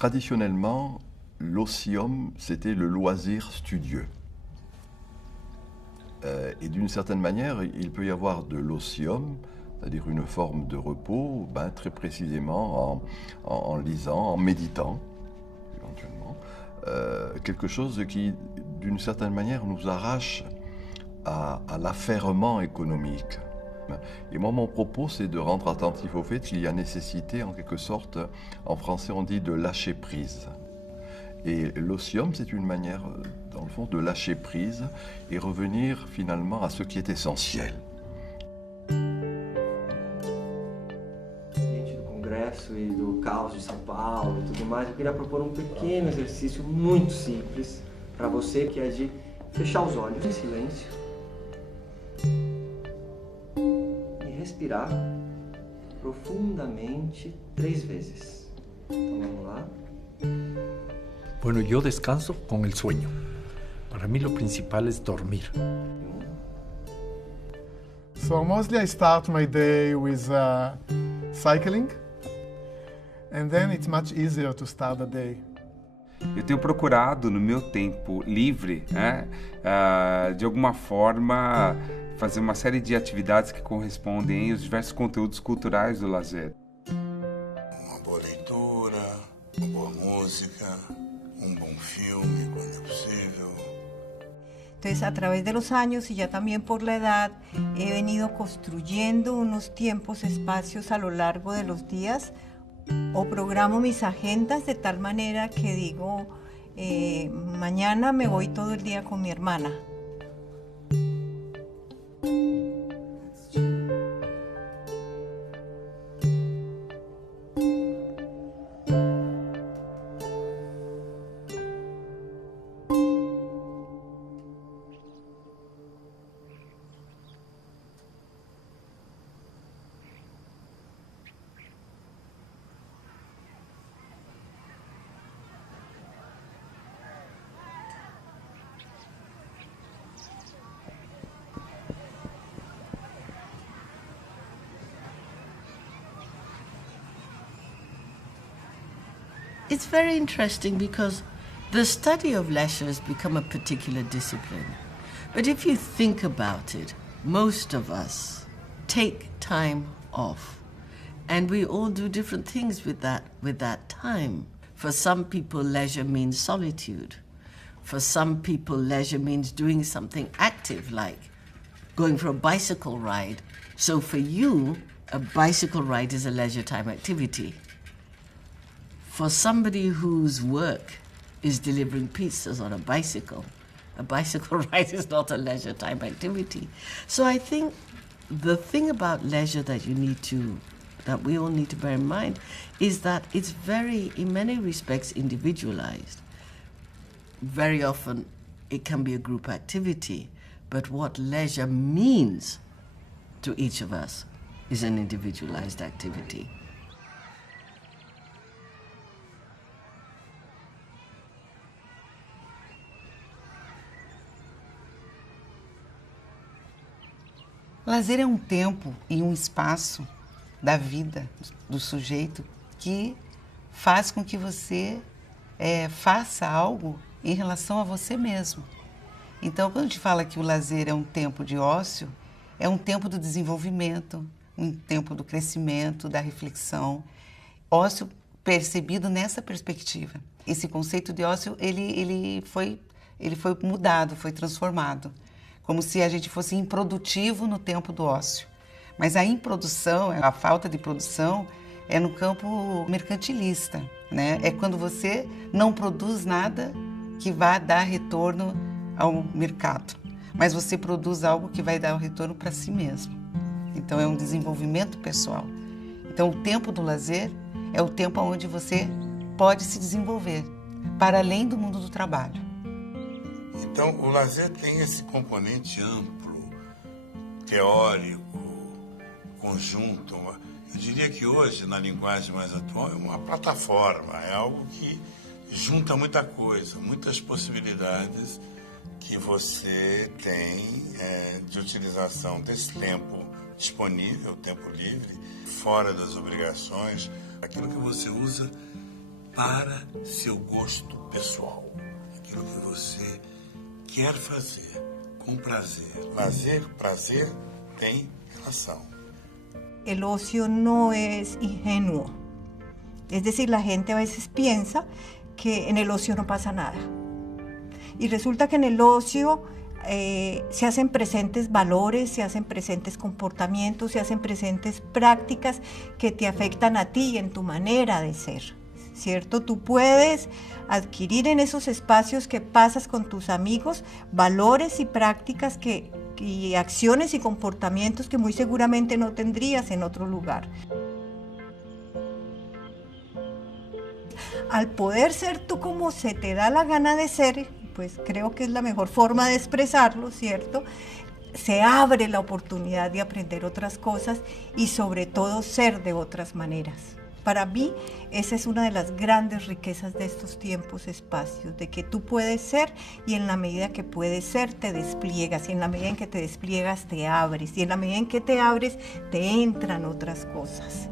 Traditionnellement, l'otium, c'était le loisir studieux. Et d'une certaine manière, il peut y avoir de l'otium, c'est-à-dire une forme de repos, très précisément en lisant, en méditant, éventuellement. Quelque chose qui, d'une certaine manière, nous arrache à l'affairement économique. Et moi, mon propos, c'est de rendre attentif au fait qu'il y a nécessité, en quelque sorte, en français on dit de lâcher prise. Et l'otium, c'est une manière, dans le fond, de lâcher prise et revenir finalement à ce qui est essentiel. Do Congresso e do caos de São Paulo e tudo mais, eu queria propor um pequeno exercício muito simples para você, que é de fechar os olhos em silêncio e respirar profundamente 3 vezes. Então vamos lá. Bueno, yo descanso con el sueño. Para mí lo principal es dormir. So mostly I start my day with cycling, and then it's much easier to start the day. Eu tenho procurado, no meu tempo livre, de alguma forma, fazer uma série de atividades que correspondem aos diversos conteúdos culturais do lazer. Uma boa leitura, uma boa música, un buen filme cuando es posible. Entonces, a través de los años y ya también por la edad, he venido construyendo unos tiempos, espacios a lo largo de los días, o programo mis agendas de tal manera que digo, mañana me voy todo el día con mi hermana. It's very interesting because the study of leisure has become a particular discipline. But if you think about it, most of us take time off. And we all do different things with that time. For some people, leisure means solitude. For some people, leisure means doing something active, like going for a bicycle ride. So for you, a bicycle ride is a leisure time activity. For somebody whose work is delivering pizzas on a bicycle ride is not a leisure time activity. So I think the thing about leisure that we all need to bear in mind is that it's very, in many respects, individualized. Very often it can be a group activity, but what leisure means to each of us is an individualized activity. Lazer é um tempo e um espaço da vida do sujeito que faz com que você faça algo em relação a você mesmo. Então, quando a gente fala que o lazer é um tempo de ócio, é um tempo do desenvolvimento, um tempo do crescimento, da reflexão. Ócio percebido nessa perspectiva. Esse conceito de ócio, ele foi mudado, foi transformado. Como se a gente fosse improdutivo no tempo do ócio. Mas a improdução, a falta de produção, é no campo mercantilista, né? É quando você não produz nada que vá dar retorno ao mercado, mas você produz algo que vai dar o retorno para si mesmo. Então é um desenvolvimento pessoal. Então o tempo do lazer é o tempo onde você pode se desenvolver para além do mundo do trabalho. Então, o lazer tem esse componente amplo, teórico, conjunto. Eu diria que hoje, na linguagem mais atual, é uma plataforma, é algo que junta muita coisa, muitas possibilidades que você tem de utilização desse tempo disponível, tempo livre, fora das obrigações, aquilo que você usa para seu gosto pessoal. Aquilo que você quer fazer com prazer. Lazer, prazer tem relação. El ocio no es ingenuo. Es decir, la gente a veces piensa que en el ocio no pasa nada. Y resulta que en el ocio se hacen presentes valores, se hacen presentes comportamientos, se hacen presentes prácticas que te afectan a ti en tu manera de ser, ¿cierto? Tú puedes adquirir en esos espacios que pasas con tus amigos valores y prácticas y acciones y comportamientos que muy seguramente no tendrías en otro lugar. Al poder ser tú como se te da la gana de ser, pues creo que es la mejor forma de expresarlo, ¿cierto? Se abre la oportunidad de aprender otras cosas y sobre todo ser de otras maneras. Para mí, esa es una de las grandes riquezas de estos tiempos, espacios, de que tú puedes ser y en la medida que puedes ser te despliegas, y en la medida en que te despliegas te abres, y en la medida en que te abres te entran otras cosas.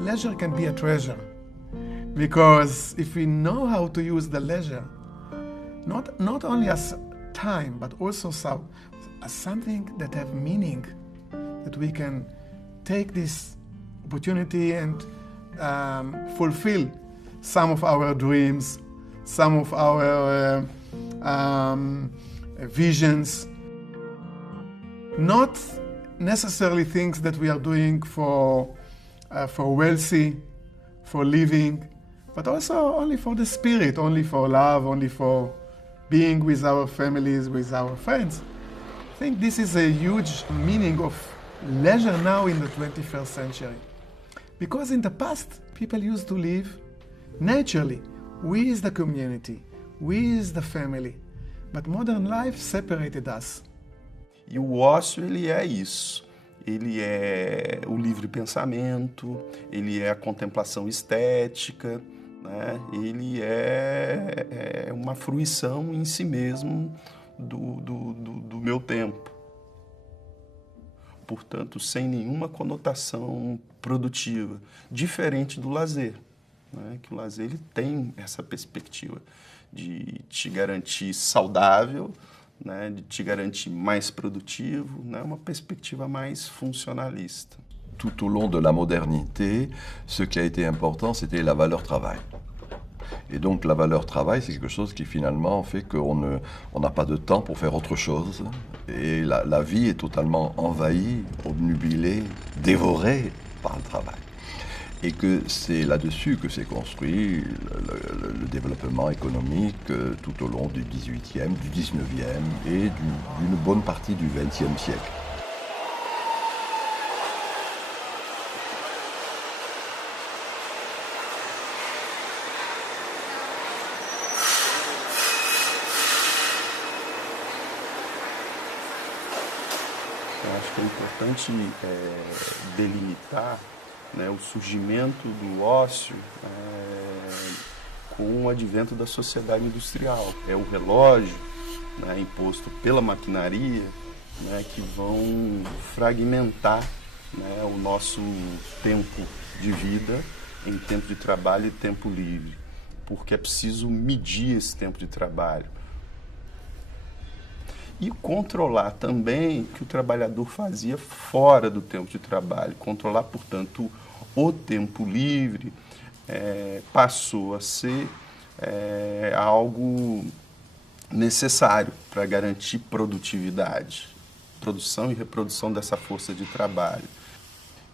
Leisure can be a treasure, because if we know how to use the leisure, not only as time, but also as something that have meaning, that we can take this opportunity and fulfill some of our dreams, some of our visions, not necessarily things that we are doing for wealthy, for living, but also only for the spirit, only for love, only for being with our families, with our friends. I think this is a huge meaning of leisure now in the 21st century. Because in the past, people used to live naturally with the community, with the family. But modern life separated us. E o ócio, ele é isso. Ele é o livre pensamento, ele é a contemplação estética, né? Ele é uma fruição em si mesmo do meu tempo. Portanto, sem nenhuma conotação produtiva, diferente do lazer, né? Que o lazer ele tem essa perspectiva de te garantir saudável, né, de te garantir mais produtivo, né, uma perspectiva mais funcionalista. Tout au long de la modernité, ce qui a été important, c'était la valeur travail. Et donc la valeur travail, c'est quelque chose qui finalement fait qu'on n'a pas de temps pour faire autre chose. Et la vie est totalement envahie, obnubilée, dévorée par le travail. Et que c'est là-dessus que s'est construit le développement économique tout au long du XVIIIe, du XIXe et d'une bonne partie du XXe siècle. Eu acho que é importante delimitar, né, o surgimento do ócio com o advento da sociedade industrial. É o relógio, né, imposto pela maquinaria, né, que vão fragmentar, né, o nosso tempo de vida em tempo de trabalho e tempo livre, porque é preciso medir esse tempo de trabalho. E controlar também o que o trabalhador fazia fora do tempo de trabalho. Controlar, portanto, o tempo livre passou a ser algo necessário para garantir produtividade, produção e reprodução dessa força de trabalho.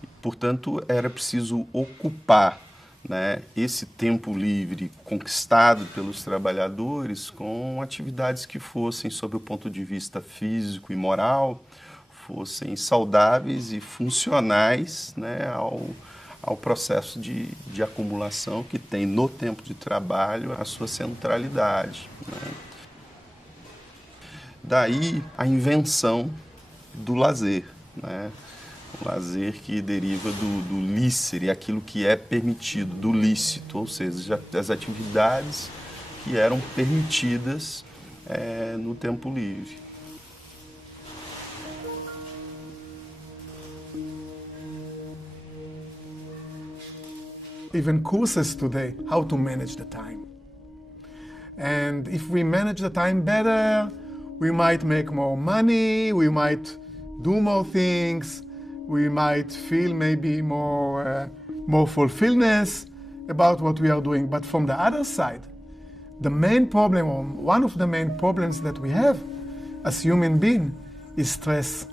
E, portanto, era preciso ocupar, né, esse tempo livre conquistado pelos trabalhadores com atividades que fossem, sob o ponto de vista físico e moral, fossem saudáveis e funcionais, né, ao processo de acumulação que tem no tempo de trabalho a sua centralidade, né. Daí a invenção do lazer, né? O lazer que deriva do lícere, aquilo que é permitido, do lícito, ou seja, das atividades que eram permitidas no tempo livre. even courses today how to manage the time. And if we manage the time better, we might make more money, we might do more things, we might feel maybe more fulfillment about what we are doing. But from the other side, the main problem, or one of the main problems that we have as human beings, is stress.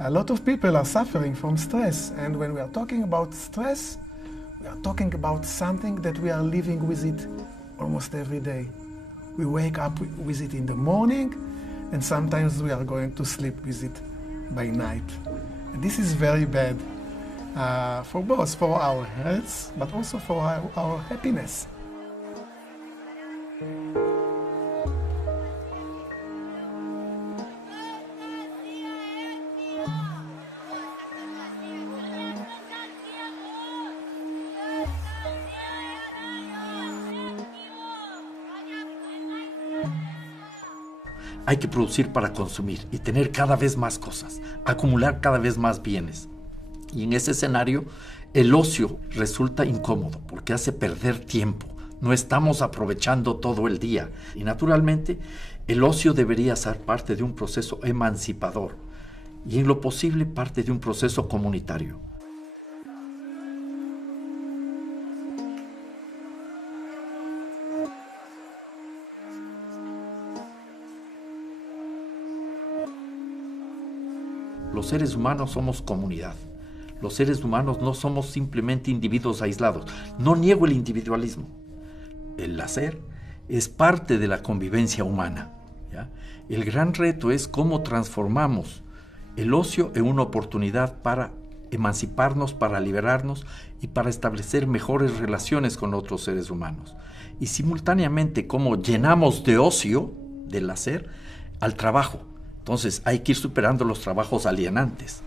A lot of people are suffering from stress, and when we are talking about stress, we are talking about something that we are living with it almost every day. We wake up with it in the morning, and sometimes we are going to sleep with it by night. And this is very bad for both, for our health, but also for our happiness. Hay que producir para consumir y tener cada vez más cosas, acumular cada vez más bienes. Y en ese escenario, el ocio resulta incómodo porque hace perder tiempo. No estamos aprovechando todo el día. Y naturalmente, el ocio debería ser parte de un proceso emancipador y en lo posible parte de un proceso comunitario. Los seres humanos somos comunidad. Los seres humanos no somos simplemente individuos aislados. No niego el individualismo. El hacer es parte de la convivencia humana, ¿ya? El gran reto es cómo transformamos el ocio en una oportunidad para emanciparnos, para liberarnos y para establecer mejores relaciones con otros seres humanos. Y simultáneamente cómo llenamos de ocio, del hacer, al trabajo. Entonces hay que ir superando los trabajos alienantes.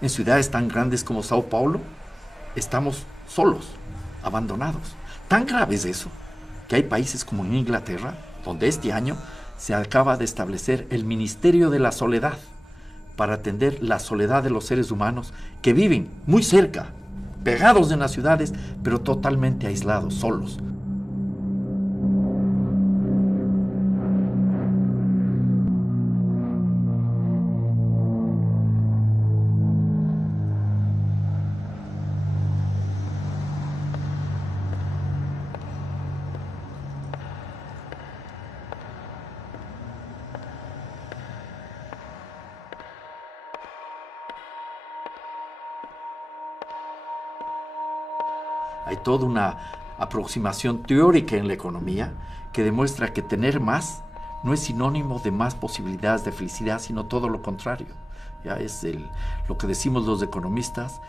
En ciudades tan grandes como Sao Paulo, estamos solos, abandonados. Tan grave es eso, que hay países como en Inglaterra, donde este año se acaba de establecer el Ministerio de la Soledad, para atender la soledad de los seres humanos que viven muy cerca, pegados en las ciudades, pero totalmente aislados, solos. Hay toda una aproximación teórica en la economía que demuestra que tener más no es sinónimo de más posibilidades de felicidad, sino todo lo contrario. Ya es lo que decimos los economistas,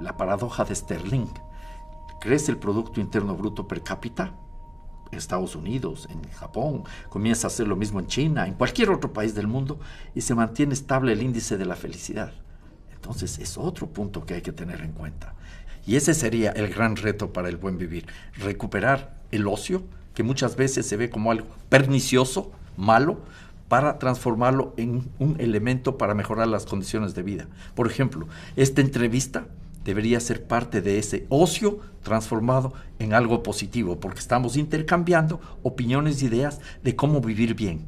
la paradoja de Sterling. Crece el Producto Interno Bruto per cápita en Estados Unidos, en Japón, comienza a hacer lo mismo en China, en cualquier otro país del mundo, y se mantiene estable el índice de la felicidad. Entonces es otro punto que hay que tener en cuenta. Y ese sería el gran reto para el buen vivir, recuperar el ocio, que muchas veces se ve como algo pernicioso, malo, para transformarlo en un elemento para mejorar las condiciones de vida. Por ejemplo, esta entrevista debería ser parte de ese ocio transformado en algo positivo, porque estamos intercambiando opiniones e ideas de cómo vivir bien.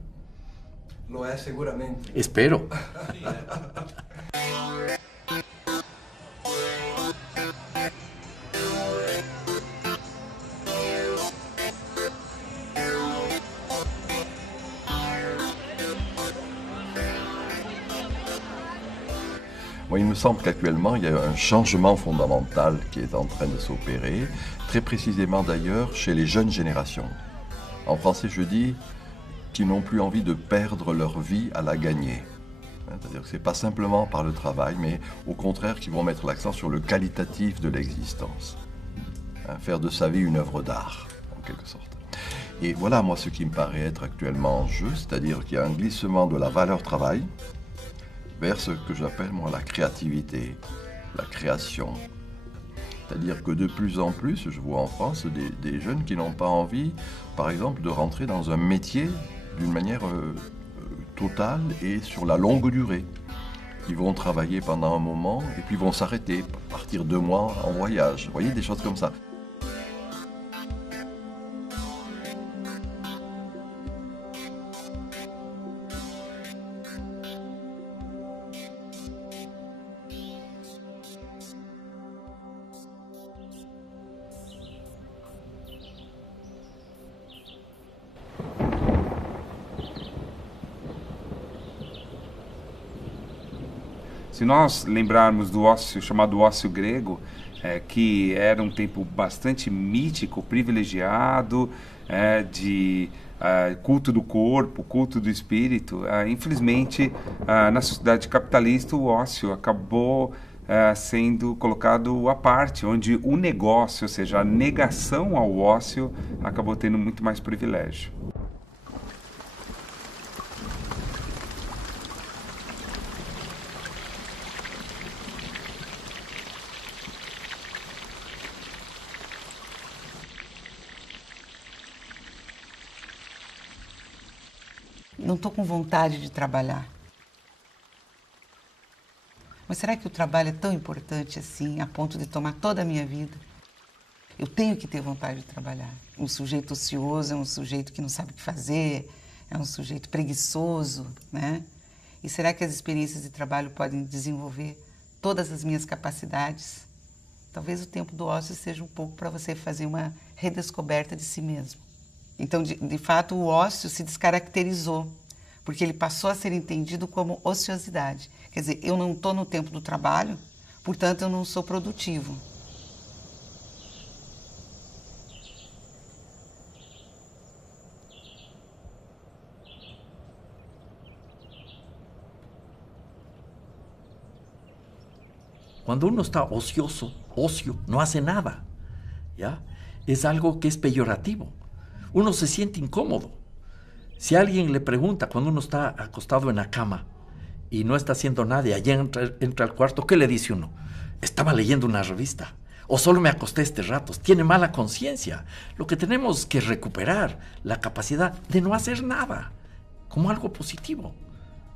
Lo es seguramente. Espero. Moi, il me semble qu'actuellement, il y a un changement fondamental qui est en train de s'opérer, très précisément d'ailleurs chez les jeunes générations. En français, je dis qu'ils n'ont plus envie de perdre leur vie à la gagner. C'est-à-dire que ce n'est pas simplement par le travail, mais au contraire qu'ils vont mettre l'accent sur le qualitatif de l'existence. Faire de sa vie une œuvre d'art, en quelque sorte. Et voilà, moi, ce qui me paraît être actuellement en jeu, c'est-à-dire qu'il y a un glissement de la valeur travail vers ce que j'appelle, moi, la créativité, la création. C'est-à-dire que de plus en plus, je vois en France des jeunes qui n'ont pas envie, par exemple, de rentrer dans un métier d'une manière total et sur la longue durée. Ils vont travailler pendant un moment et puis vont s'arrêter, partir 2 mois en voyage. Vous voyez, des choses comme ça. Se nós lembrarmos do ócio chamado ócio grego, que era um tempo bastante mítico, privilegiado, de culto do corpo, culto do espírito, infelizmente, na sociedade capitalista, o ócio acabou sendo colocado à parte, onde o negócio, ou seja, a negação ao ócio, acabou tendo muito mais privilégio. Não estou com vontade de trabalhar. Mas será que o trabalho é tão importante assim, a ponto de tomar toda a minha vida? Eu tenho que ter vontade de trabalhar. Um sujeito ocioso é um sujeito que não sabe o que fazer, é um sujeito preguiçoso, né? E será que as experiências de trabalho podem desenvolver todas as minhas capacidades? Talvez o tempo do ócio seja um pouco para você fazer uma redescoberta de si mesmo. Então, de fato, o ócio se descaracterizou, porque ele passou a ser entendido como ociosidade. Quer dizer, eu não estou no tempo do trabalho, portanto, eu não sou produtivo. Cuando uno está ocioso, ocio, no hace nada, ¿ya? Es algo que es peyorativo. Uno se siente incómodo. Si alguien le pregunta cuando uno está acostado en la cama y no está haciendo nada y allá entra al cuarto, ¿qué le dice uno? Estaba leyendo una revista. O solo me acosté este rato. Tiene mala conciencia. Lo que tenemos que recuperar la capacidad de no hacer nada como algo positivo.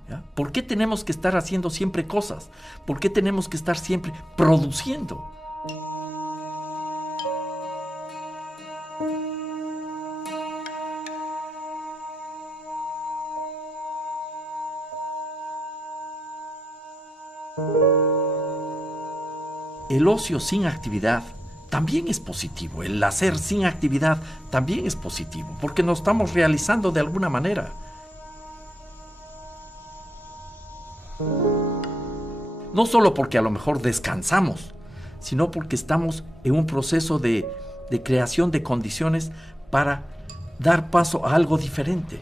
¿Ya? ¿Por qué tenemos que estar haciendo siempre cosas? ¿Por qué tenemos que estar siempre produciendo? El ocio sin actividad también es positivo. El hacer sin actividad también es positivo, porque nos estamos realizando de alguna manera. No solo porque a lo mejor descansamos, sino porque estamos en un proceso de creación de condiciones para dar paso a algo diferente.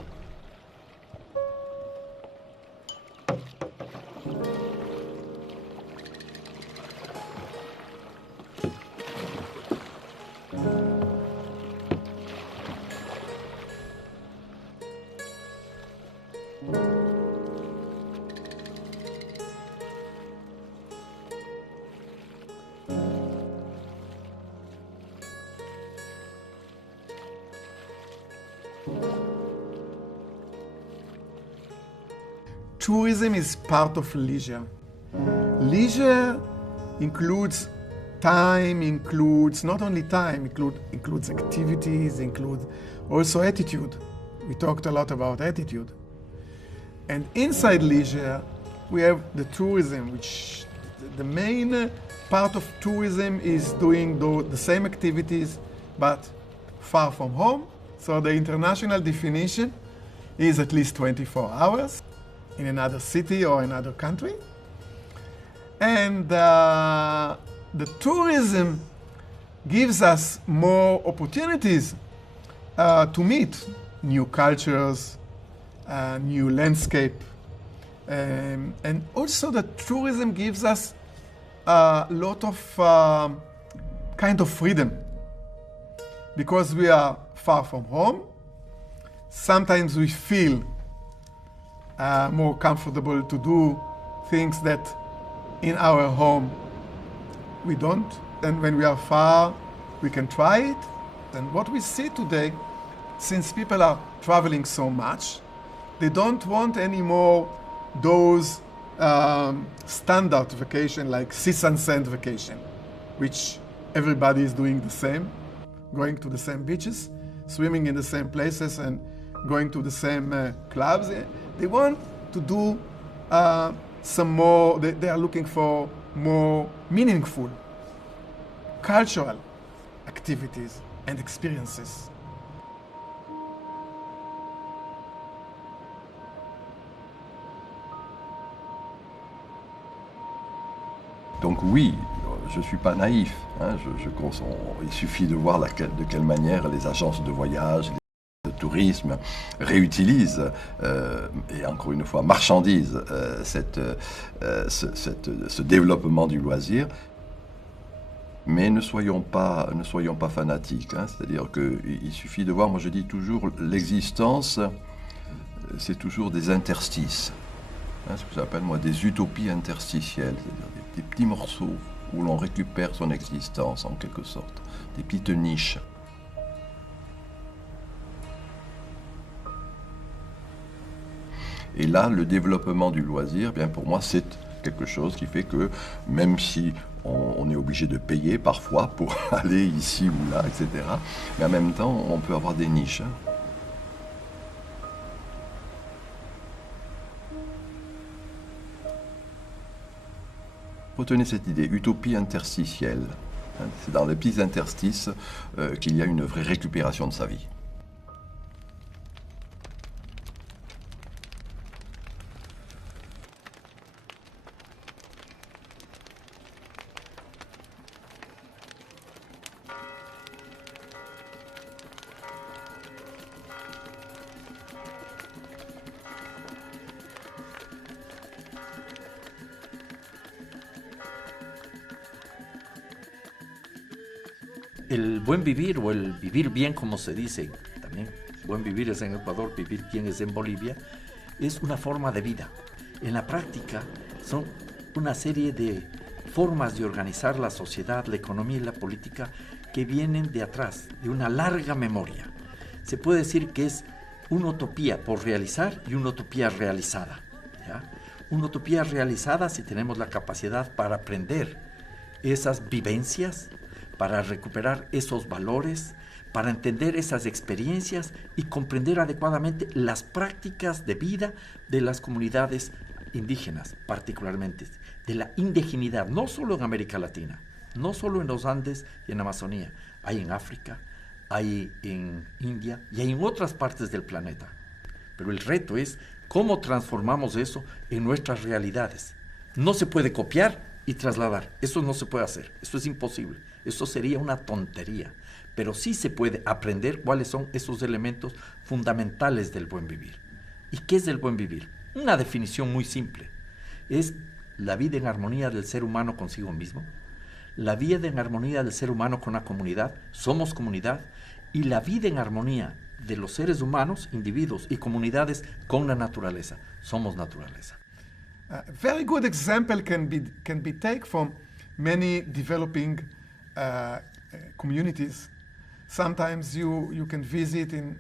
Tourism is part of leisure. Leisure includes time, includes not only time, includes activities, includes also attitude. We talked a lot about attitude. And inside leisure, we have the tourism, which the main part of tourism is doing the same activities, but far from home. So the international definition is at least 24 hours in another city or another country. And the tourism gives us more opportunities to meet new cultures, new landscape. And also the tourism gives us a lot of kind of freedom. Because we are far from home, sometimes we feel more comfortable to do things that in our home we don't. And when we are far, we can try it. And what we see today, since people are traveling so much, They don't want anymore those standard vacation like sea and sand vacation, which everybody is doing the same, going to the same beaches, swimming in the same places, and going to the same clubs. They want to do some more, they are looking for more meaningful cultural activities and experiences. Donc oui, je ne suis pas naïf. Hein, il suffit de voir de quelle manière les agences de voyage, de tourisme réutilisent, et encore une fois marchandisent ce développement du loisir. Mais ne soyons pas fanatiques. Hein, c'est-à-dire qu'il suffit de voir, moi je dis toujours, l'existence, c'est toujours des interstices. Hein, ce que j'appelle moi des utopies interstitielles, c'est-à-dire des petits morceaux où l'on récupère son existence en quelque sorte, des petites niches. Et là, le développement du loisir, bien pour moi, c'est quelque chose qui fait que même si on est obligé de payer parfois pour aller ici ou là, etc., mais en même temps, on peut avoir des niches. Hein. Retenez cette idée, utopie interstitielle. C'est dans les petits interstices qu'il y a une vraie récupération de sa vie. El buen vivir o el vivir bien, como se dice también, buen vivir es en Ecuador, vivir bien es en Bolivia, es una forma de vida. En la práctica son una serie de formas de organizar la sociedad, la economía y la política que vienen de atrás, de una larga memoria. Se puede decir que es una utopía por realizar y una utopía realizada, ¿ya? Una utopía realizada si tenemos la capacidad para aprender esas vivencias, para recuperar esos valores, para entender esas experiencias y comprender adecuadamente las prácticas de vida de las comunidades indígenas, particularmente de la indigeneidad, no solo en América Latina, no solo en los Andes y en Amazonía, hay en África, hay en India y hay en otras partes del planeta. Pero el reto es cómo transformamos eso en nuestras realidades. No se puede copiar y trasladar, eso no se puede hacer, eso es imposible. Eso sería una tontería, pero sí se puede aprender cuáles son esos elementos fundamentales del buen vivir. ¿Y qué es el buen vivir? Una definición muy simple. Es la vida en armonía del ser humano consigo mismo, la vida en armonía del ser humano con la comunidad, somos comunidad, y la vida en armonía de los seres humanos, individuos y comunidades con la naturaleza, somos naturaleza. A very good example can be taken from many developing communities. Sometimes you can visit in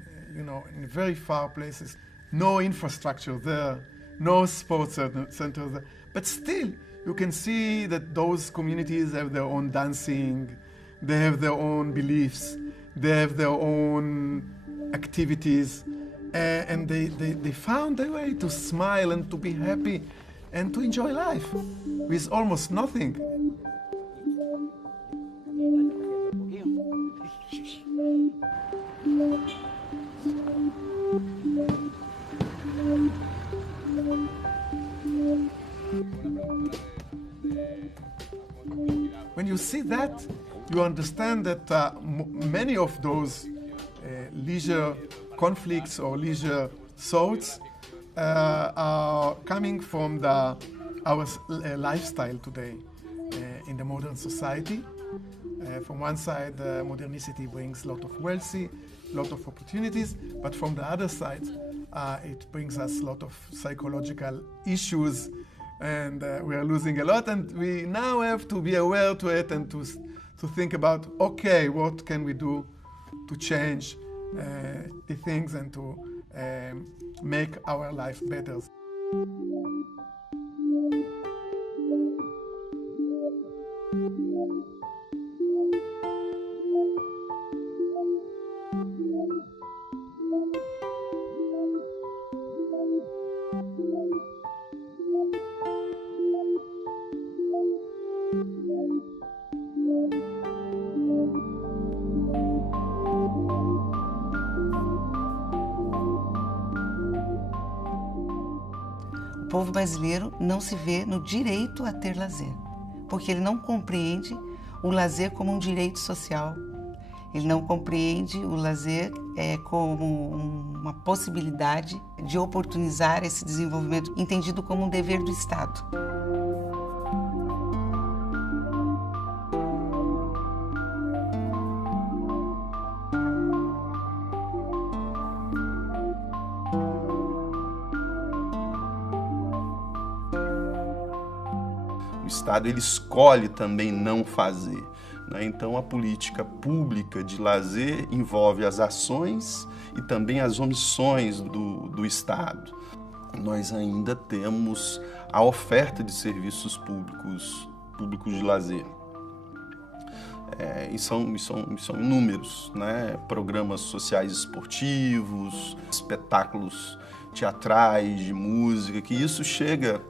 very far places, no infrastructure there, no sports centers there, but still you can see that those communities have their own dancing, they have their own beliefs, they have their own activities, and they found a way to smile and to be happy and to enjoy life with almost nothing. When you see that, you understand that many of those leisure conflicts or leisure thoughts are coming from our lifestyle today in the modern society. From one side, modernity brings a lot of wealthy, a lot of opportunities, but from the other side, it brings us a lot of psychological issues, and we are losing a lot, and we now have to be aware to it and to think about, okay, what can we do to change the things and to make our life better. O povo brasileiro não se vê no direito a ter lazer, porque ele não compreende o lazer como um direito social. Ele não compreende o lazer como uma possibilidade de oportunizar esse desenvolvimento, entendido como um dever do Estado. O Estado ele escolhe também não fazer, né? Então a política pública de lazer envolve as ações e também as omissões do Estado. Nós ainda temos a oferta de serviços públicos de lazer. E são inúmeros, né? Programas sociais esportivos, espetáculos teatrais, de música, que isso chega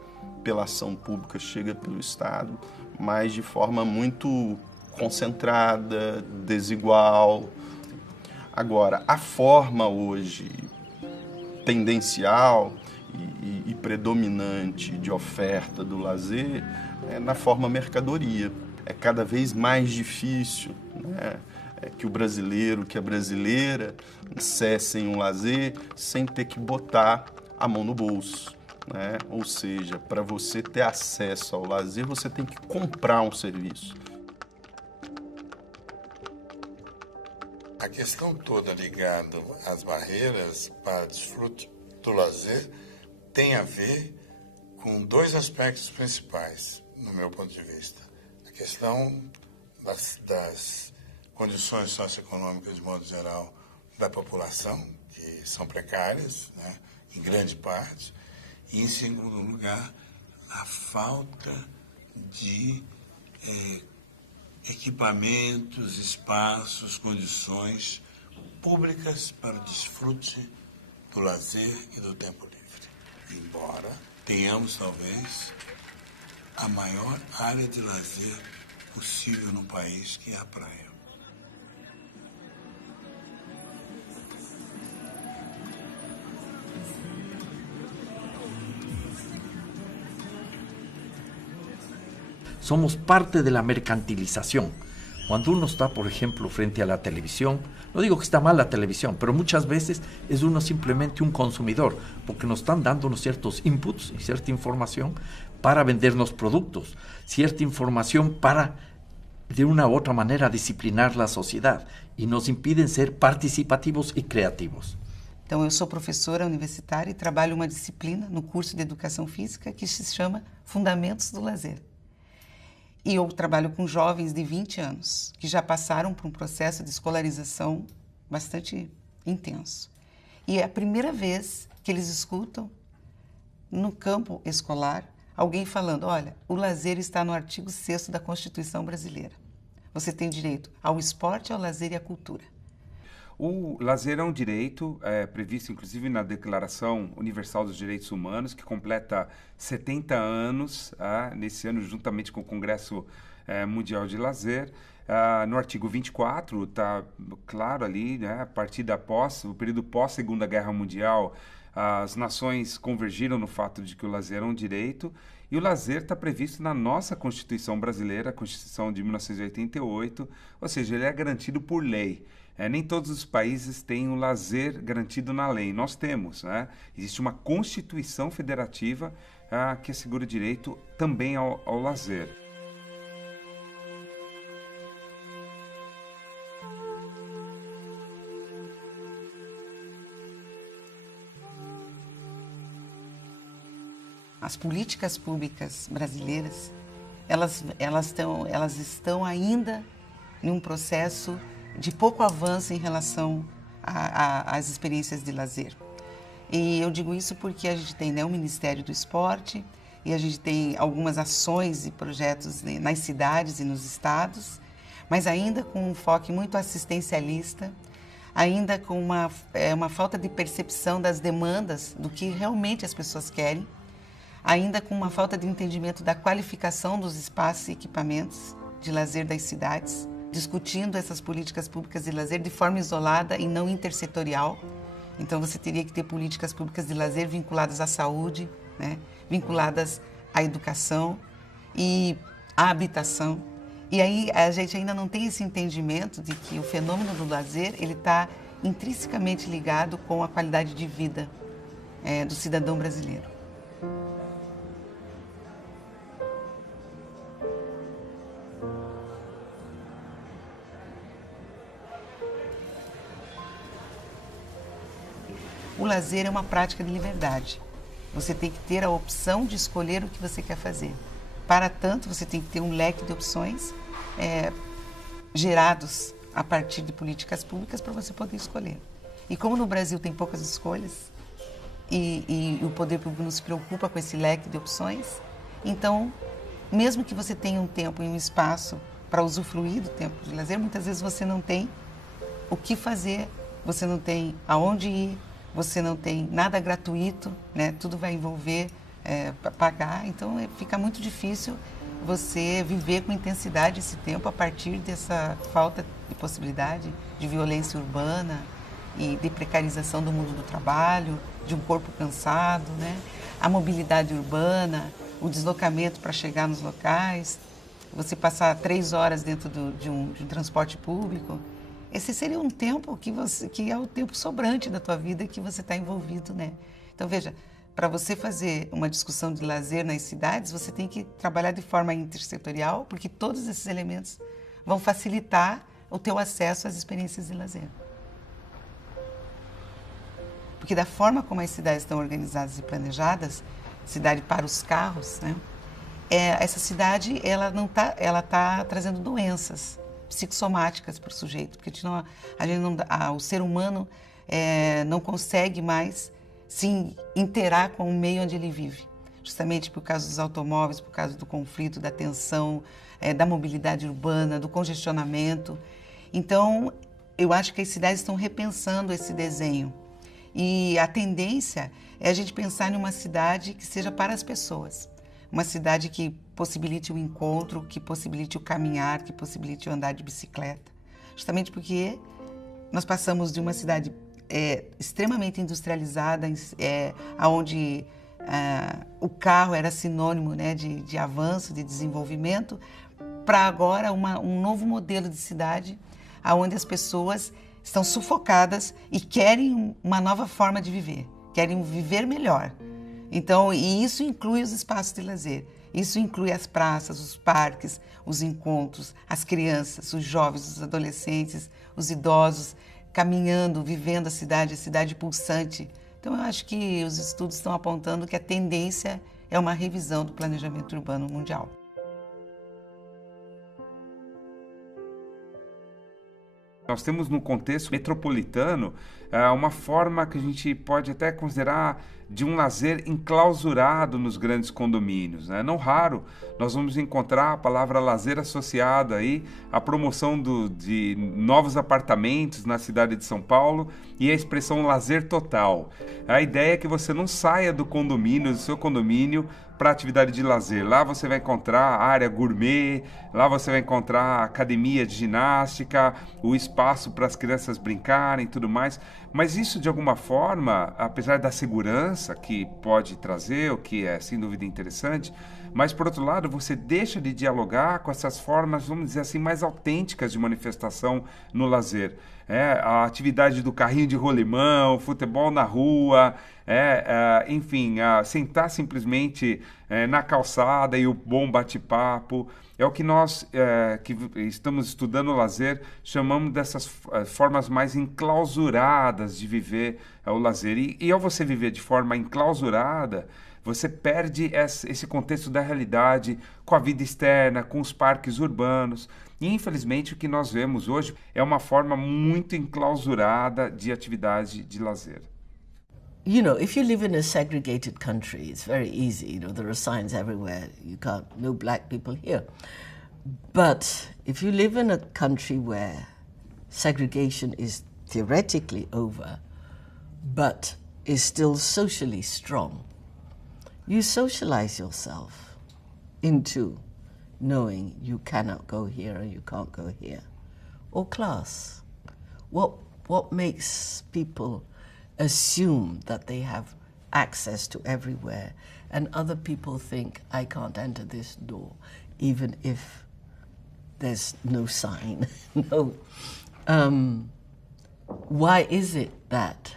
pela ação pública, chega pelo Estado, mas de forma muito concentrada, desigual. Agora, a forma hoje tendencial e predominante de oferta do lazer é na forma mercadoria. É cada vez mais difícil, né, que o brasileiro, que a brasileira acessem um lazer sem ter que botar a mão no bolso. Né? Ou seja, para você ter acesso ao lazer, você tem que comprar um serviço. A questão toda ligada às barreiras para desfrute do lazer tem a ver com dois aspectos principais, no meu ponto de vista. A questão das condições socioeconômicas, de modo geral, da população, que são precárias, né, em grande parte, e, em segundo lugar, a falta de equipamentos, espaços, condições públicas para o desfrute do lazer e do tempo livre. Embora tenhamos, talvez, a maior área de lazer possível no país, que é a praia. Somos parte de la mercantilización. Cuando uno está, por ejemplo, frente a la televisión, no digo que está mal la televisión, pero muchas veces es uno simplemente un consumidor, porque nos están dando unos ciertos inputs y cierta información para vendernos productos, cierta información para, de una u otra manera, disciplinar la sociedad, y nos impiden ser participativos y creativos. Então, eu sou professora universitária e trabalho uma disciplina no curso de Educação Física que se chama Fundamentos do Lazer. E eu trabalho com jovens de 20 anos, que já passaram por um processo de escolarização bastante intenso. E é a primeira vez que eles escutam, no campo escolar, alguém falando, olha, o lazer está no artigo 6º da Constituição Brasileira. Você tem direito ao esporte, ao lazer e à cultura. O lazer é um direito previsto, inclusive, na Declaração Universal dos Direitos Humanos, que completa 70 anos, nesse ano, juntamente com o Congresso Mundial de Lazer. No artigo 24, está claro ali, né, a partir o período pós-Segunda Guerra Mundial, as nações convergiram no fato de que o lazer é um direito, e o lazer está previsto na nossa Constituição brasileira, a Constituição de 1988, ou seja, ele é garantido por lei. Nem todos os países têm o lazer garantido na lei. Nós temos, né? Existe uma Constituição federativa que assegura o direito também ao lazer. As políticas públicas brasileiras, elas estão ainda em um processo de pouco avanço em relação às experiências de lazer. E eu digo isso porque a gente tem, né, o Ministério do Esporte e a gente tem algumas ações e projetos nas cidades e nos estados, mas ainda com um foco muito assistencialista, ainda com uma falta de percepção das demandas do que realmente as pessoas querem, ainda com uma falta de entendimento da qualificação dos espaços e equipamentos de lazer das cidades, discutindo essas políticas públicas de lazer de forma isolada e não intersetorial. Então você teria que ter políticas públicas de lazer vinculadas à saúde, né? Vinculadas à educação e à habitação. E aí a gente ainda não tem esse entendimento de que o fenômeno do lazer ele está intrinsecamente ligado com a qualidade de vida do cidadão brasileiro. O lazer é uma prática de liberdade. Você tem que ter a opção de escolher o que você quer fazer. Para tanto, você tem que ter um leque de opções gerados a partir de políticas públicas para você poder escolher. E como no Brasil tem poucas escolhas e o poder público não se preocupa com esse leque de opções, então, mesmo que você tenha um tempo e um espaço para usufruir do tempo de lazer, muitas vezes você não tem o que fazer, você não tem aonde ir, você não tem nada gratuito, né? Tudo vai envolver pagar, então fica muito difícil você viver com intensidade esse tempo a partir dessa falta de possibilidade de violência urbana e de precarização do mundo do trabalho, de um corpo cansado, né? A mobilidade urbana, o deslocamento para chegar nos locais, você passar 3 horas dentro de um transporte público. Esse seria um tempo que é o tempo sobrante da tua vida que você está envolvido, né? Então, veja, para você fazer uma discussão de lazer nas cidades, você tem que trabalhar de forma intersetorial, porque todos esses elementos vão facilitar o teu acesso às experiências de lazer. Porque da forma como as cidades estão organizadas e planejadas, cidade para os carros, né? Essa cidade ela tá trazendo doenças psicossomáticas para o sujeito, porque o ser humano não consegue mais se interar com o meio onde ele vive, justamente por causa dos automóveis, por causa do conflito, da tensão, da mobilidade urbana, do congestionamento. Então, eu acho que as cidades estão repensando esse desenho e a tendência é a gente pensar em uma cidade que seja para as pessoas. Uma cidade que possibilite o encontro, que possibilite o caminhar, que possibilite o andar de bicicleta. Justamente porque nós passamos de uma cidade extremamente industrializada, onde o carro era sinônimo, né, de avanço, de desenvolvimento, para agora um novo modelo de cidade, onde as pessoas estão sufocadas e querem uma nova forma de viver, querem viver melhor. Então, e isso inclui os espaços de lazer, isso inclui as praças, os parques, os encontros, as crianças, os jovens, os adolescentes, os idosos, caminhando, vivendo a cidade pulsante. Então, eu acho que os estudos estão apontando que a tendência é uma revisão do planejamento urbano mundial. Nós temos no contexto metropolitano uma forma que a gente pode até considerar de um lazer enclausurado nos grandes condomínios, né? Não raro, nós vamos encontrar a palavra lazer associada aí à promoção de novos apartamentos na cidade de São Paulo e a expressão lazer total. A ideia é que você não saia do seu condomínio, para atividade de lazer. Lá você vai encontrar área gourmet, lá você vai encontrar academia de ginástica, o espaço para as crianças brincarem e tudo mais. Mas isso, de alguma forma, apesar da segurança que pode trazer, o que é sem dúvida interessante, mas, por outro lado, você deixa de dialogar com essas formas, vamos dizer assim, mais autênticas de manifestação no lazer. A atividade do carrinho de rolimão, futebol na rua, enfim, sentar simplesmente na calçada e o bom bate-papo. É o que nós, que estamos estudando o lazer, chamamos dessas formas mais enclausuradas de viver o lazer. E ao você viver de forma enclausurada, você perde esse contexto da realidade com a vida externa, com os parques urbanos. E, infelizmente, o que nós vemos hoje é uma forma muito enclausurada de atividade de lazer. you know, if you live in a segregated country, it's very easy. You know, there are signs everywhere. You can't, no black people here. But if you live in a country where segregation is theoretically over, but is still socially strong, you socialize yourself into knowing you cannot go here or you can't go here. Or class. What makes people assume that they have access to everywhere, and other people think, I can't enter this door, even if there's no sign. No. Why is it that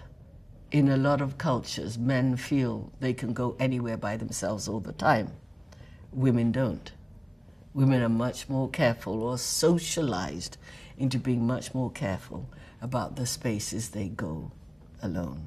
in a lot of cultures, men feel they can go anywhere by themselves all the time? Women don't. Women are much more careful, or socialized into being much more careful about the spaces they go alone.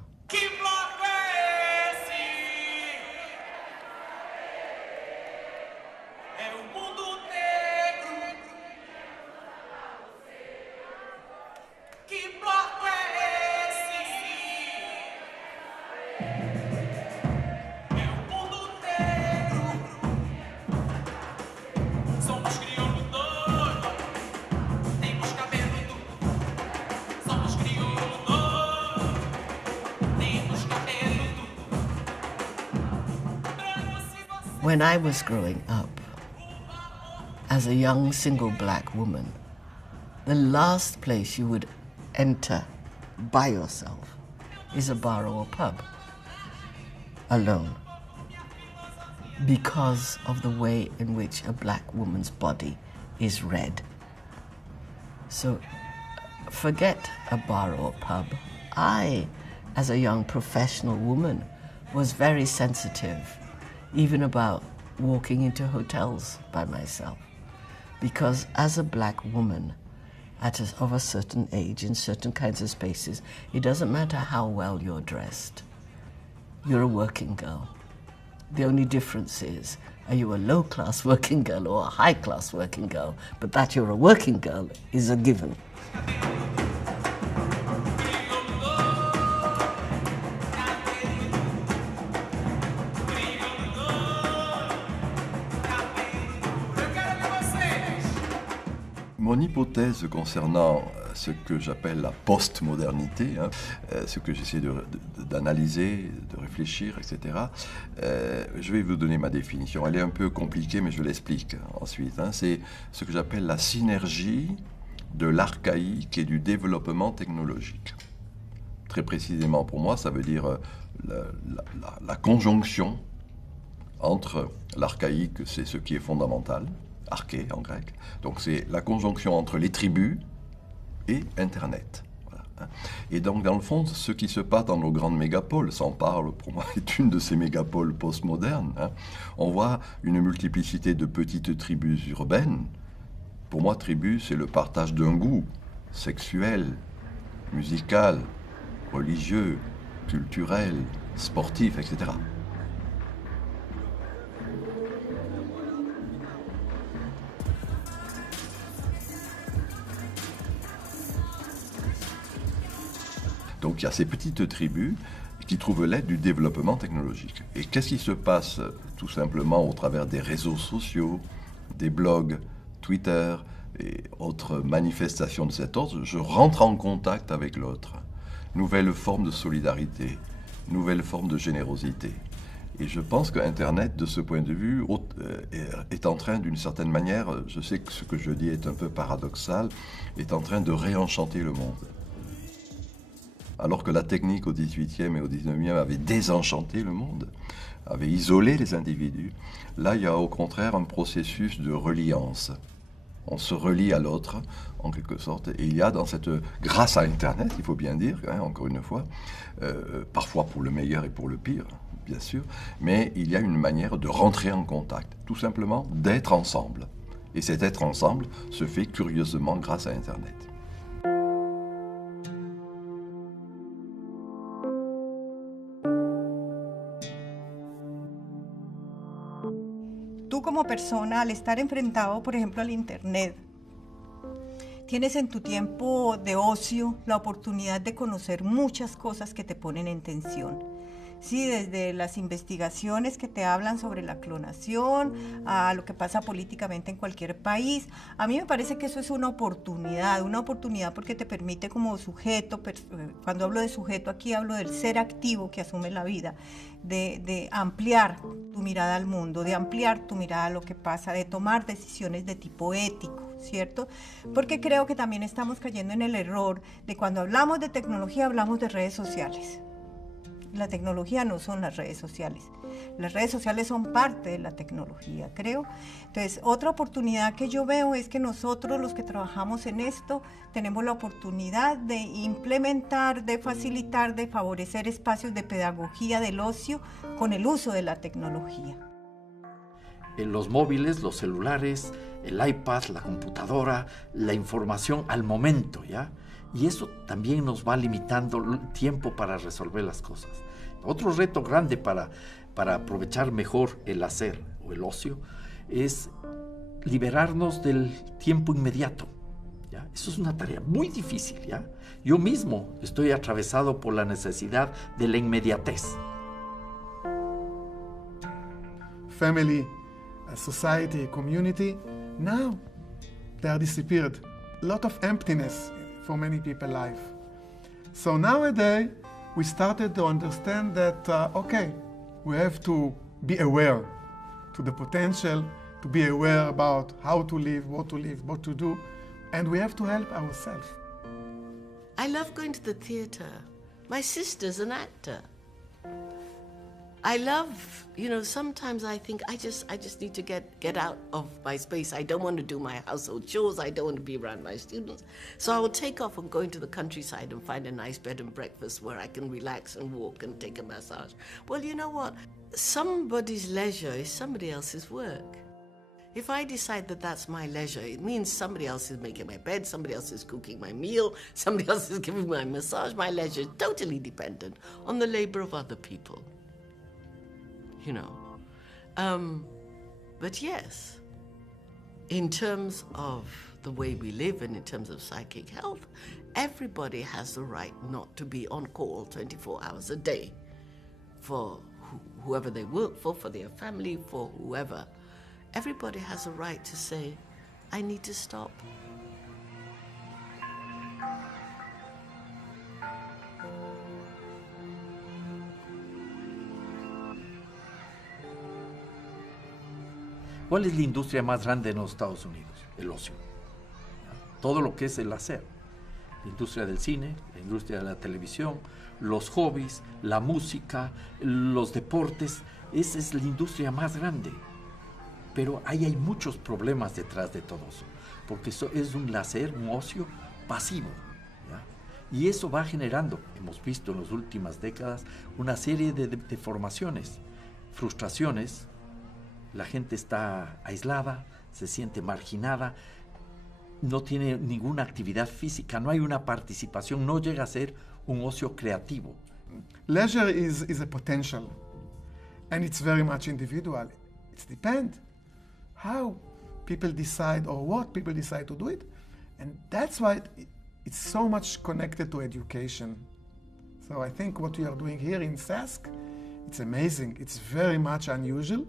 When I was growing up, as a young single black woman, the last place you would enter by yourself is a bar or a pub, alone, because of the way in which a black woman's body is read. So forget a bar or a pub. I, as a young professional woman, was very sensitive even about walking into hotels by myself. Because as a black woman of a certain age, in certain kinds of spaces, it doesn't matter how well you're dressed. You're a working girl. The only difference is, are you a low-class working girl or a high-class working girl? But that you're a working girl is a given. Mon hypothèse concernant ce que j'appelle la post-modernité, ce que j'essaie d'analyser, de réfléchir, etc., je vais vous donner ma définition. Elle est un peu compliquée, mais je l'explique ensuite. C'est ce que j'appelle la synergie de l'archaïque et du développement technologique. Très précisément, pour moi, ça veut dire la conjonction entre l'archaïque, c'est ce qui est fondamental, arché en grec, donc c'est la conjonction entre les tribus et Internet. Voilà. Et donc, dans le fond, ce qui se passe dans nos grandes mégapoles, San Paulo, pour moi, est une de ces mégapoles postmodernes. On voit une multiplicité de petites tribus urbaines. Pour moi, tribu, c'est le partage d'un goût sexuel, musical, religieux, culturel, sportif, etc. Donc il y a ces petites tribus qui trouvent l'aide du développement technologique. Et qu'est-ce qui se passe tout simplement au travers des réseaux sociaux, des blogs, Twitter et autres manifestations de cet ordre? Je rentre en contact avec l'autre. Nouvelle forme de solidarité, nouvelle forme de générosité. Et je pense qu'Internet, de ce point de vue, est en train, d'une certaine manière, je sais que ce que je dis est un peu paradoxal, est en train de réenchanter le monde. Alors que la technique au XVIIIe et au XIXe avait désenchanté le monde, avait isolé les individus, là il y a au contraire un processus de reliance. On se relie à l'autre, en quelque sorte, et il y a dans cette, grâce à Internet, il faut bien dire, encore une fois, parfois pour le meilleur et pour le pire, bien sûr, mais il y a une manière de rentrer en contact, tout simplement d'être ensemble. Et cet être ensemble se fait curieusement grâce à Internet. Tú como persona, al estar enfrentado, por ejemplo, al Internet, tienes en tu tiempo de ocio la oportunidad de conocer muchas cosas que te ponen en tensión. Sí, desde las investigaciones que te hablan sobre la clonación, a lo que pasa políticamente en cualquier país. A mí me parece que eso es una oportunidad porque te permite como sujeto, cuando hablo de sujeto aquí hablo del ser activo que asume la vida, de ampliar tu mirada al mundo, de ampliar tu mirada a lo que pasa, de tomar decisiones de tipo ético, ¿cierto? Porque creo que también estamos cayendo en el error de cuando hablamos de tecnología hablamos de redes sociales. La tecnología no son las redes sociales. Las redes sociales son parte de la tecnología, creo. Entonces, otra oportunidad que yo veo es que nosotros, los que trabajamos en esto, tenemos la oportunidad de implementar, de facilitar, de favorecer espacios de pedagogía del ocio con el uso de la tecnología. Los móviles, los celulares, el iPad, la computadora, la información al momento, ¿ya? Y eso también nos va limitando el tiempo para resolver las cosas. Otro reto grande para aprovechar mejor el hacer o el ocio es liberarnos del tiempo inmediato, ¿ya? Eso es una tarea muy difícil, ¿ya? Yo mismo estoy atravesado por la necesidad de la inmediatez. Family, society, community, now they are disappeared. A lot of emptiness for many people's life. So nowadays, we started to understand that, okay, we have to be aware to the potential, to be aware about how to live, what to do, and we have to help ourselves. I love going to the theater. My sister's an actor. I love, sometimes I think I just need to get out of my space. I don't want to do my household chores. I don't want to be around my students. So I will take off and go into the countryside and find a nice bed and breakfast where I can relax and walk and take a massage. Well, you know what? Somebody's leisure is somebody else's work. If I decide that that's my leisure, it means somebody else is making my bed, somebody else is cooking my meal, somebody else is giving my massage. My leisure is totally dependent on the labor of other people. But yes, in terms of the way we live and in terms of psychic health, everybody has the right not to be on call 24 hours a day for whoever they work for their family, for whoever. Everybody has a right to say, I need to stop. ¿Cuál es la industria más grande en los Estados Unidos? El ocio. Todo lo que es el hacer. La industria del cine, la industria de la televisión, los hobbies, la música, los deportes. Esa es la industria más grande. Pero ahí hay muchos problemas detrás de todo eso. Porque eso es un hacer, un ocio pasivo, ¿ya? Y eso va generando, hemos visto en las últimas décadas, una serie de deformaciones, frustraciones. La gente está aislada, se siente marginada, no tiene ninguna actividad física, no hay una participación, no llega a ser un ocio creativo. Leisure is a potential, and it's very much individual. It depends how people decide or what people decide to do it, and that's why it's so much connected to education. So I think what we are doing here in SASC, it's amazing. It's very much unusual.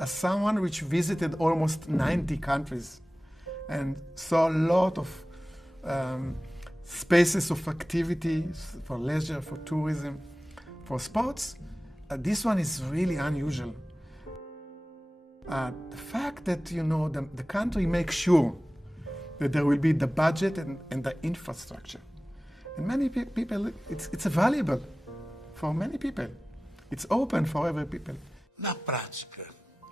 As someone which visited almost 90 countries and saw a lot of spaces of activities for leisure, for tourism, for sports, this one is really unusual. The fact that, the country makes sure that there will be the budget and the infrastructure. And many people, it's valuable for many people. It's open for every people. Na prática,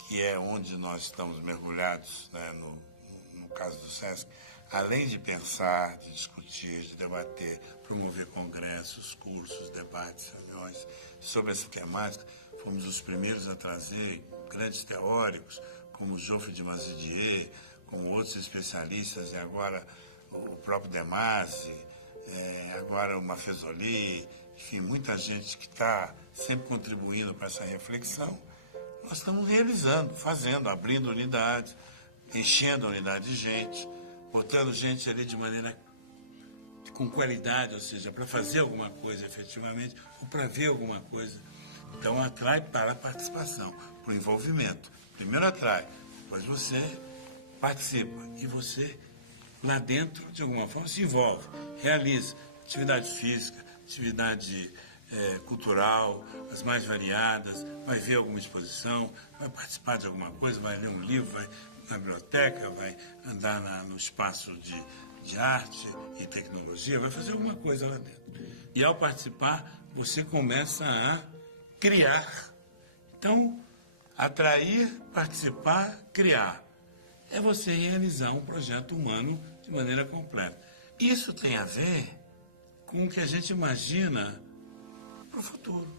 que é onde nós estamos mergulhados, né, no caso do SESC, além de pensar, de discutir, de debater, promover congressos, cursos, debates, reuniões sobre essa temática, fomos os primeiros a trazer grandes teóricos, como Geoffroy de Mazidier, como outros especialistas, e agora o próprio Demasi, agora o Mafezoli, enfim, muita gente que está sempre contribuindo para essa reflexão. Nós estamos realizando, fazendo, abrindo unidades, enchendo a unidade de gente, botando gente ali de maneira com qualidade, ou seja, para fazer alguma coisa efetivamente, ou para ver alguma coisa Então atrai para a participação, para o envolvimento. Primeiro atrai, depois você participa e você lá dentro, de alguma forma, se envolve, realiza atividade física, atividade cultural, as mais variadas, vai ver alguma exposição, vai participar de alguma coisa, vai ler um livro, vai na biblioteca, vai andar no espaço de arte e tecnologia, vai fazer alguma coisa lá dentro. E ao participar, você começa a criar. Então, atrair, participar, criar. É você realizar um projeto humano de maneira completa. Isso tem a ver com o que a gente imagina para o futuro,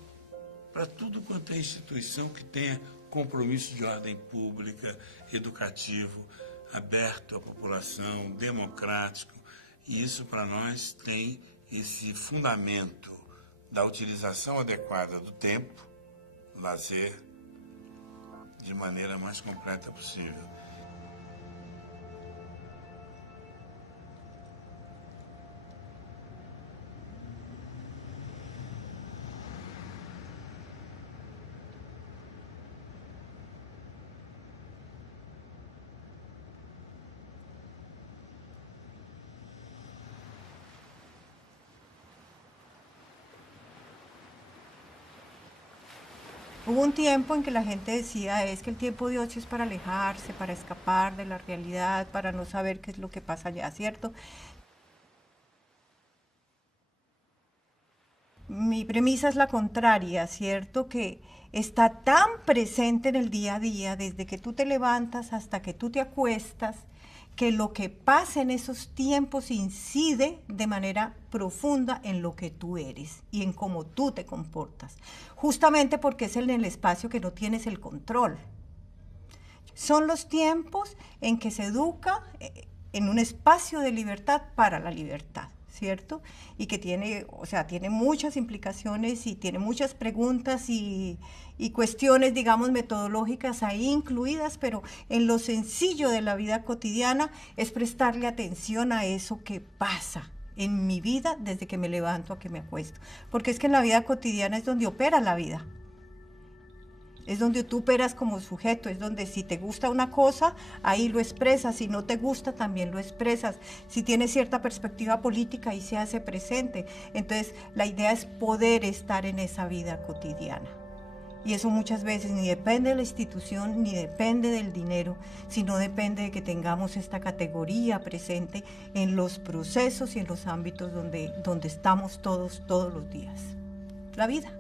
para tudo quanto é instituição que tenha compromisso de ordem pública, educativo, aberto à população, democrático. E isso para nós tem esse fundamento da utilização adequada do tempo, do lazer, de maneira mais completa possível. Hubo un tiempo en que la gente decía es que el tiempo de ocio es para alejarse, para escapar de la realidad, para no saber qué es lo que pasa allá, ¿cierto? Mi premisa es la contraria, ¿cierto? Que está tan presente en el día a día, desde que tú te levantas hasta que tú te acuestas, que lo que pasa en esos tiempos incide de manera profunda en lo que tú eres y en cómo tú te comportas, justamente porque es en el espacio que no tienes el control. Son los tiempos en que se educa en un espacio de libertad para la libertad, ¿cierto? Y que tiene, o sea, tiene muchas implicaciones y tiene muchas preguntas y cuestiones, digamos, metodológicas ahí incluidas, pero en lo sencillo de la vida cotidiana es prestarle atención a eso que pasa en mi vida desde que me levanto a que me acuesto. Porque es que en la vida cotidiana es donde opera la vida. Es donde tú operas como sujeto, es donde si te gusta una cosa, ahí lo expresas, si no te gusta también lo expresas, si tienes cierta perspectiva política, ahí se hace presente. Entonces la idea es poder estar en esa vida cotidiana. Y eso muchas veces ni depende de la institución, ni depende del dinero, sino depende de que tengamos esta categoría presente en los procesos y en los ámbitos donde estamos todos los días. La vida.